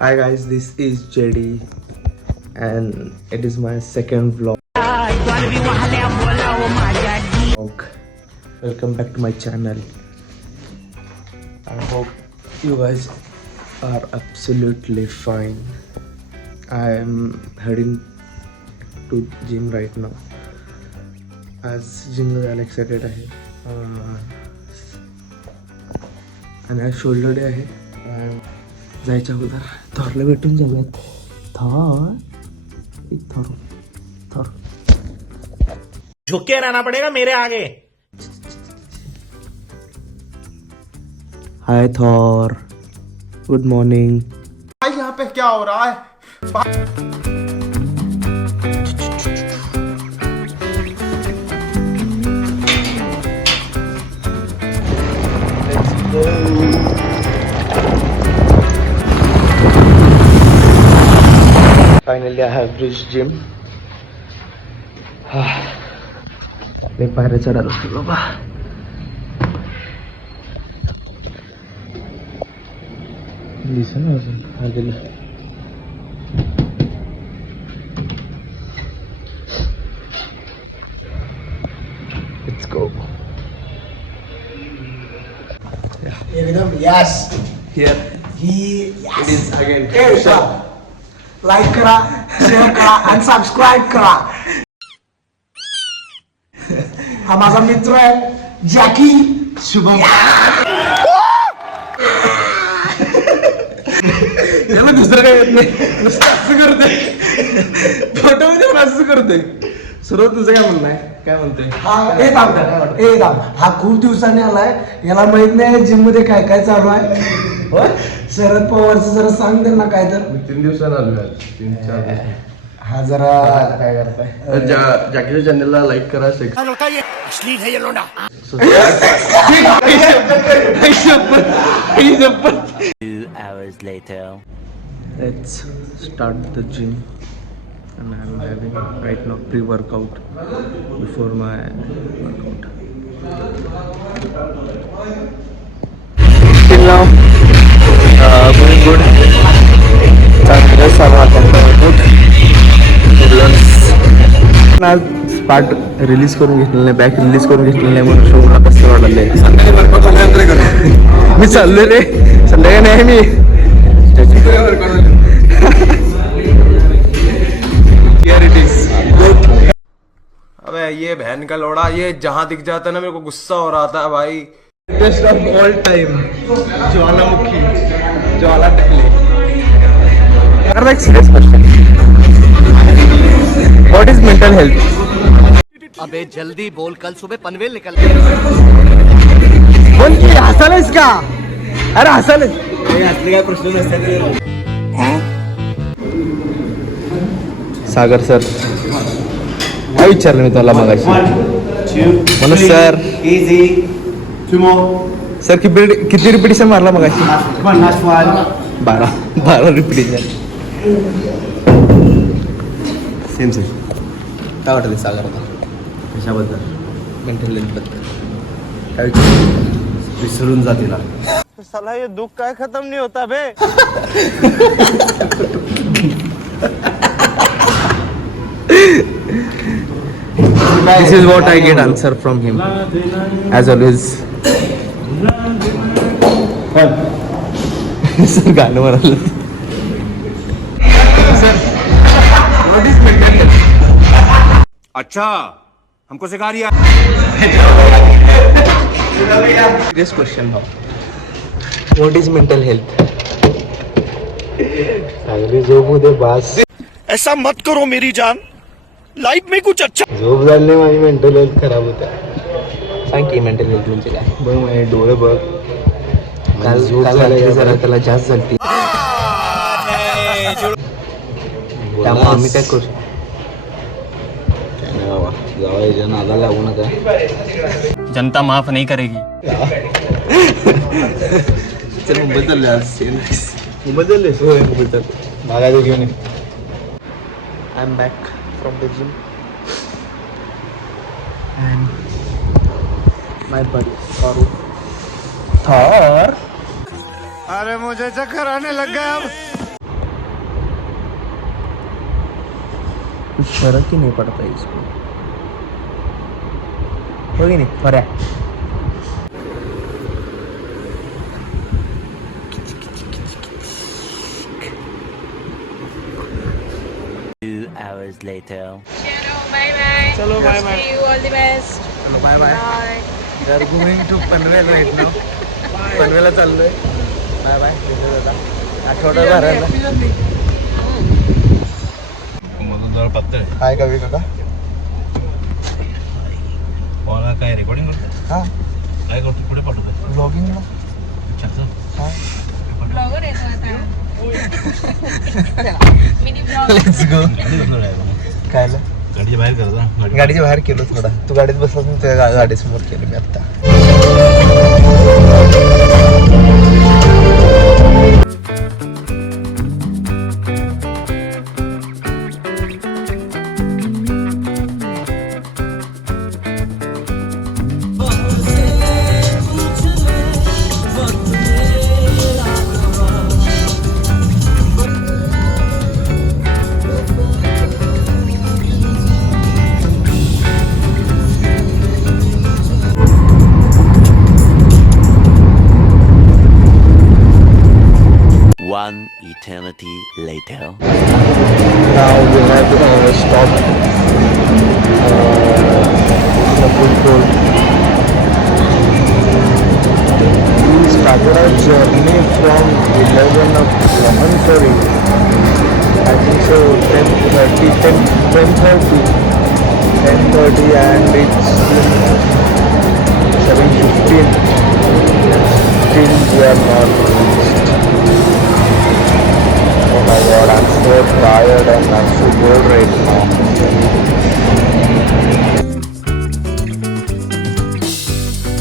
Hi guys, this is JD and it is my second vlog. Welcome back to my channel. I hope you guys are absolutely fine. I am heading to gym right now. आज जिमला जायला excited आहे आणि आज shoulder day आहे. जायच्या अगोदर थॉरला भेटून जाऊयात. थॉर झुक के रहना पड़ेगा मेरे आगे. हाय थॉर, गुड मॉर्निंग. यहाँ पे क्या हो रहा है? Finally, I have reached gym. मी पायऱ्या चढायला असतो बाबा. दिसेल ना अजून आलेलं. Let's go. एकदम yes. Here It is again. Like करा, शेअर करा आणि सबस्क्राईब करा. हा माझा मित्र आहे जॅकी शुभम. याला दुसरं काय येत नाही, नुसतं असं करते फोटो मध्ये पण असं करते. सर्व तुझं काय म्हणणं आहे? काय म्हणतोय? हा खूप दिवसांनी आलाय. याला माहित नाही जिम मध्ये काय काय चालू आहे. शरद पवारचं जरा सांग त्यांना काय तर. 3 दिवसांनी आलो. 3-4 दिवस. हा जरा काय करताय? जॅकीच्या चॅनलला लाईक करा. अश्लील है ये लोंडा. Let's start the gym and I'm having right now pre-workout before my workout. Till now going good. आज पार्ट रिलीज करून घेतलेलं नाही, बॅक रिलीज करून घेतलेलं नाही म्हणून शोला कसं वाढलं आहे. मी चाललोय रे, संध्याकाळी नाही मी. Here it is. अबे ये बहन का लोड़ा, ये जहाँ दिख जाता है ना मेरे को गुस्सा हो रहा था भाई. Best of all time, Jwalamukhi, Jwala Takle. Like serious question. What is mental health? अबे जल्दी बोल, कल सुबह पनवेल निकल. बोल की हसायलास का? अरे हसायलास. असले काय प्रश्न नसतात. सागर सर, काय विचारलं मी तुला मगाशी? मनोज सर, सर किती रिपिटेशन मारला मगाशी? 12 रिपिटेशन. Same same. काय वाटतं सागर आता कशाबद्दल? मेंटल हेल्थ बद्दल. काय विचार विसरून जा तिला. साला ये दुख काय खत्म नहीं होता बे. This is what I get answer from him as always. Sir गाणं म्हणाल. अच्छा हमको सिखा Riya. This question now. What is mental health? चांगली झोप उदे बास. ऐसा मत करो मेरी जान, लाइफ में कुछ अच्छा. झोप झाली माझी मेंटल हेल्थ खराब होत्या. सांग की मेंटल हेल्थ म्हणजे काय? बघ माझे डोळे बघ. काल झोप झाली जरा त्याला जास्त झाली. त्यामुळे आम्ही काय करू? नादा लागू नका. जनता माफ नहीं करेगी. चल मुंबईत चालले आज. मुंबईत चाललेस? होय मुंबईत चालले. मागायला घेऊन ये. I am back from the gym and my buddy Thor. अरे मुझे चक्कर आने लग गया अब. फर्क ही नहीं पड़ता इसको, होगी नहीं फर्क. hours later. Bye bye. चलो bye bye. See you, all the best. चलो bye bye. Bye. We are going to Panvel right now. पनवेलला चाललोय. Bye bye. दादा आठवडा भरायला. मधून जरा पातळ आहे. हाय कवी काका. मला काय रेकॉर्डिंग करतो? हा काय करतो? पुढे पाठवतो. ब्लॉगिंगला. अच्छा. हा Vlogger आहे तो आता. Mini vlog. Let's go. कायला गाडीच्या बाहेर करता. गाडीच्या बाहेर केलो थोडा. तू गाडीत बसला तर त्या गाडीसमोर केलं मी आता. One eternity later. Now we have stopped the food court. We started our journey from 11 sorry, I think so 10:30 and it's 7:15. Still we are not reached. Oh my god, I'm so tired and I'm so bored right